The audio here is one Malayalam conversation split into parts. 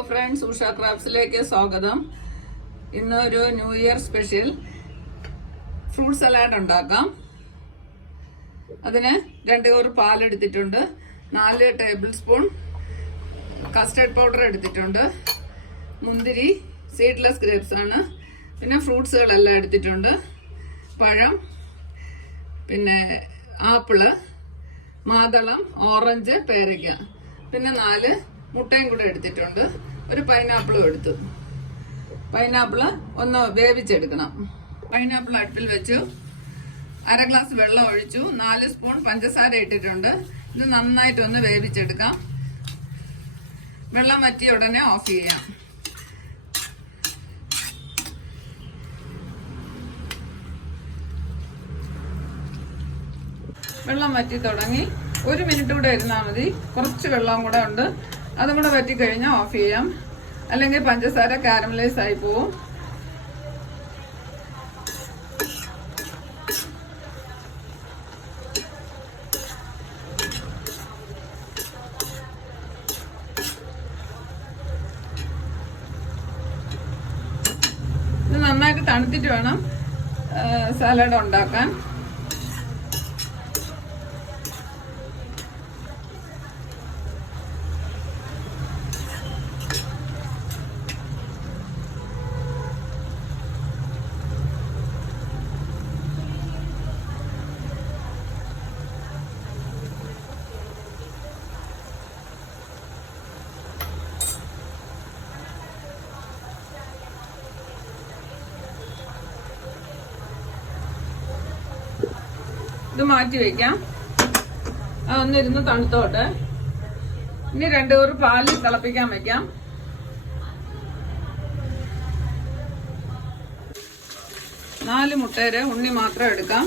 ഹലോ ഫ്രണ്ട്സ്, ഉഷ ക്രാഫ്റ്റ്സിലേക്ക് സ്വാഗതം. ഇന്ന് ഒരു new year special fruit salad ഉണ്ടാക്കാം. അതിന് 2 കപ്പ് പാലെടുത്തിട്ടുണ്ട്, 4 ടേബിൾ സ്പൂൺ കസ്റ്റർഡ് പൗഡർ എടുത്തിട്ടുണ്ട്, മുന്തിരി സീഡ്ലെസ് ഗ്രേപ്സ് ആണ്, പിന്നെ ഫ്രൂട്ട്സുകളെല്ലാം എടുത്തിട്ടുണ്ട്, പഴം, പിന്നെ ആപ്പിള്, മാതളം, ഓറഞ്ച്, പേരയ്ക്ക, പിന്നെ 4 മുട്ടയും കൂടെ എടുത്തിട്ടുണ്ട്. ഒരു പൈനാപ്പിളും എടുത്തു. പൈനാപ്പിള് ഒന്ന് വേവിച്ചെടുക്കണം. പൈനാപ്പിൾ അടുപ്പിൽ വെച്ചു, 1/2 ഗ്ലാസ് വെള്ളം ഒഴിച്ചു, 4 സ്പൂൺ പഞ്ചസാര ഇട്ടിട്ടുണ്ട്. ഇത് നന്നായിട്ടൊന്ന് വേവിച്ചെടുക്കാം. വെള്ളം വറ്റിയ ഉടനെ ഓഫ് ചെയ്യാം. വെള്ളം വറ്റി തുടങ്ങി. 1 മിനിറ്റ് കൂടെ ഇരുന്നാൽ മതി. കുറച്ച് വെള്ളം കൂടെ ഉണ്ട്, അതും കൂടെ വറ്റി കഴിഞ്ഞാൽ ഓഫ് ചെയ്യാം. അല്ലെങ്കിൽ പഞ്ചസാര കാരമലൈസ് ആയി പോവും. ഇത് നന്നായിട്ട് തണുത്തിട്ട് വേണം സാലഡ് ഉണ്ടാക്കാൻ. ഇത് മാറ്റി വെക്കാം. അതൊന്നിരുന്ന് തണുത്തോട്ടെ. ഇനി 2 കപ്പ് പാല് തിളപ്പിക്കാൻ വെക്കാം. നാല് മുട്ടയുടെ ഉണ്ണി മാത്രം എടുക്കാം.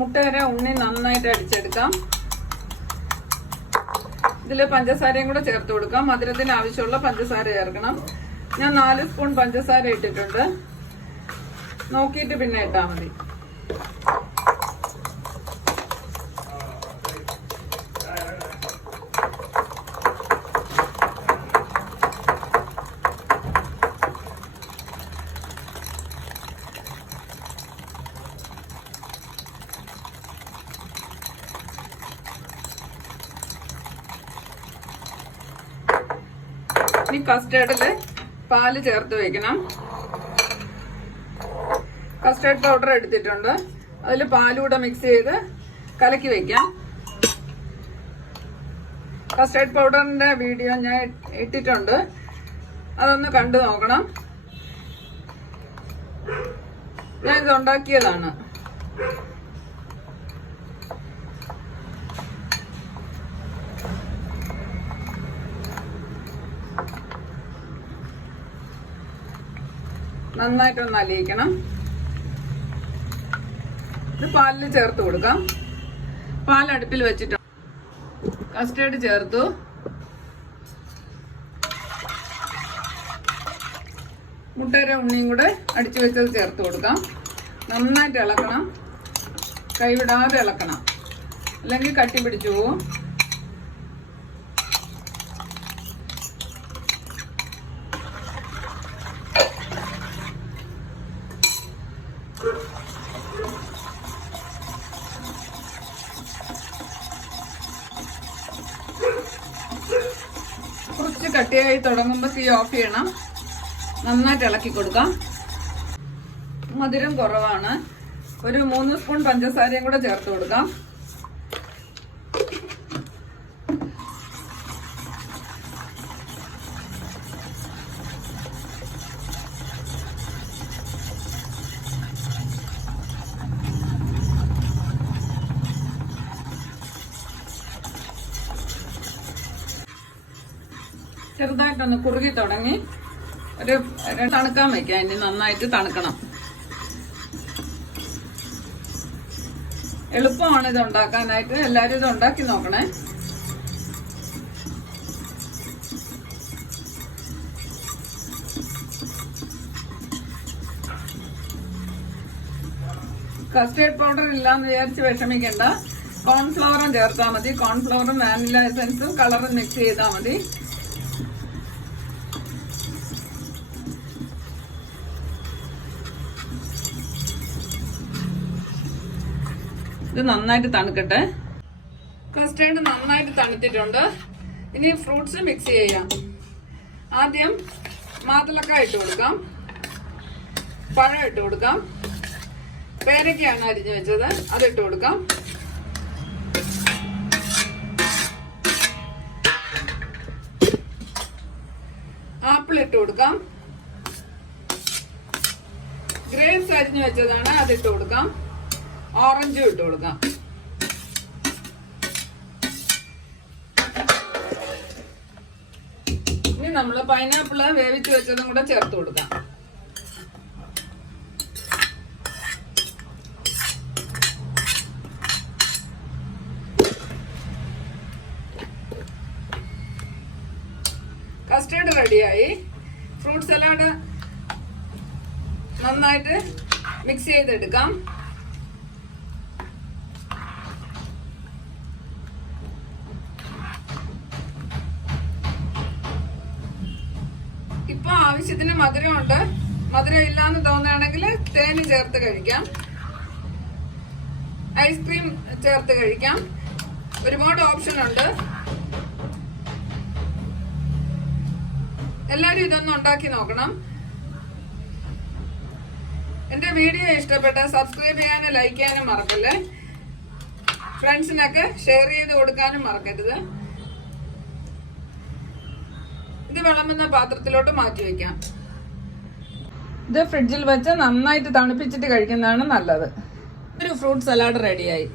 മുട്ടയുടെ ഉണ്ണി നന്നായിട്ട് അടിച്ചെടുക്കാം. ഇതില് പഞ്ചസാരയും കൂടെ ചേർത്ത് കൊടുക്കാം. മധുരത്തിന് ആവശ്യമുള്ള പഞ്ചസാര ചേർക്കണം. ഞാൻ 4 സ്പൂൺ പഞ്ചസാര ഇട്ടിട്ടുണ്ട്. നോക്കിയിട്ട് പിന്നെ ഇട്ടാൽ മതി. ഇനി കസ്റ്റേർഡില് പാല് ചേർത്ത് വെക്കണം. കസ്റ്റേർഡ് പൗഡർ എടുത്തിട്ടുണ്ട്, അതിൽ പാലൂടെ മിക്സ് ചെയ്ത് കലക്കി വെക്കാം. കസ്റ്റേർഡ് പൗഡറിന്റെ വീഡിയോ ഞാൻ ഇട്ടിട്ടുണ്ട്, അതൊന്ന് കണ്ടു നോക്കണം. ഞാൻ ഇത് ഉണ്ടാക്കിയതാണ്. നന്നായിട്ടൊന്ന് അലിയിക്കണം. ഇത് പാലിൽ ചേർത്ത് കൊടുക്കാം. പാൽ അടുപ്പിൽ വെച്ചിട്ട് കസ്റ്റേർഡ് ചേർത്തു. മുട്ടയുടെ ഉണ്ണിയും കൂടെ അടിച്ചു വെച്ചത് ചേർത്ത് കൊടുക്കാം. നന്നായിട്ട് ഇളക്കണം, കൈവിടാതെ ഇളക്കണം, അല്ലെങ്കിൽ കട്ടി പിടിച്ചു പോവും. കുറച്ച് കട്ടിയായി തുടങ്ങുമ്പോൾ തീ ഓഫ് ചെയ്യണം. നന്നായിട്ട് ഇളക്കി കൊടുക്കാം. മധുരം കുറവാണ്, ഒരു 3 സ്പൂൺ പഞ്ചസാരയും കൂടെ ചേർത്ത് കൊടുക്കാം. ചെറുതായിട്ടൊന്ന് കുറുകി തുടങ്ങി ഒരു തണുക്കാൻ വെക്കാം. ഇനി നന്നായിട്ട് തണുക്കണം. എളുപ്പമാണ് ഇത് ഉണ്ടാക്കാനായിട്ട്. എല്ലാവരും ഇത് ഉണ്ടാക്കി നോക്കണേ. കസ്റ്റേർഡ് പൗഡർ ഇല്ലാന്ന് വിചാരിച്ച് വിഷമിക്കണ്ട. കോൺഫ്ലവറും ചേർത്താൽ മതി. കോൺഫ്ലവറും വാനില എസൻസും കളറും മിക്സ് ചെയ്താൽ മതി. ഇത് നന്നായിട്ട് തണുക്കട്ടെ. കസ്റ്റേർഡ് നന്നായിട്ട് തണുത്തിട്ടുണ്ട്. ഇനി ഫ്രൂട്ട്സ് മിക്സ് ചെയ്യാം. ആദ്യം മാതളക്കായ ഇട്ട് കൊടുക്കാം. പഴം ഇട്ട് കൊടുക്കാം. പേരയ്ക്കയാണ് അരിഞ്ഞു വെച്ചത്, അതിട്ട് കൊടുക്കാം. ആപ്പിൾ ഇട്ട് കൊടുക്കാം. ഗ്രേപ്സ് അരിഞ്ഞു വെച്ചതാണ്, അതിട്ട് കൊടുക്കാം. ഓറഞ്ചും ഇട്ട് കൊടുക്കാം. ഇനി നമ്മൾ പൈനാപ്പിള് വേവിച്ച് വെച്ചതും കൂടെ ചേർത്ത് കൊടുക്കാം. കസ്റ്റേർഡ് റെഡിയായി. ഫ്രൂട്ട് സലാഡ് നന്നായിട്ട് മിക്സ് ചെയ്തെടുക്കാം. ഇപ്പൊ ആവശ്യത്തിന് മധുരമുണ്ട്. മധുരം ഇല്ലാന്ന് തോന്നുകയാണെങ്കിൽ തേന് ചേർത്ത് കഴിക്കാം. ഐസ്ക്രീം ചേർത്ത് കഴിക്കാം. ഒരുപാട് ഓപ്ഷൻ ഉണ്ട്. എല്ലാവരും ഇതൊന്നും ഉണ്ടാക്കി നോക്കണം. എന്റെ വീഡിയോ ഇഷ്ടപ്പെട്ട സബ്സ്ക്രൈബ് ചെയ്യാനും ലൈക്ക് ചെയ്യാനും മറക്കല്ലേ. ഫ്രണ്ട്സിനൊക്കെ ഷെയർ ചെയ്ത് കൊടുക്കാനും മറക്കരുത്. ഇത് വിളമ്പുന്ന പാത്രത്തിലോട്ട് മാറ്റി വെക്കാം. ഇത് ഫ്രിഡ്ജിൽ വെച്ച് നന്നായിട്ട് തണുപ്പിച്ചിട്ട് കഴിക്കുന്നതാണ് നല്ലത്. ഒരു ഫ്രൂട്ട് സലാഡ് റെഡിയായി.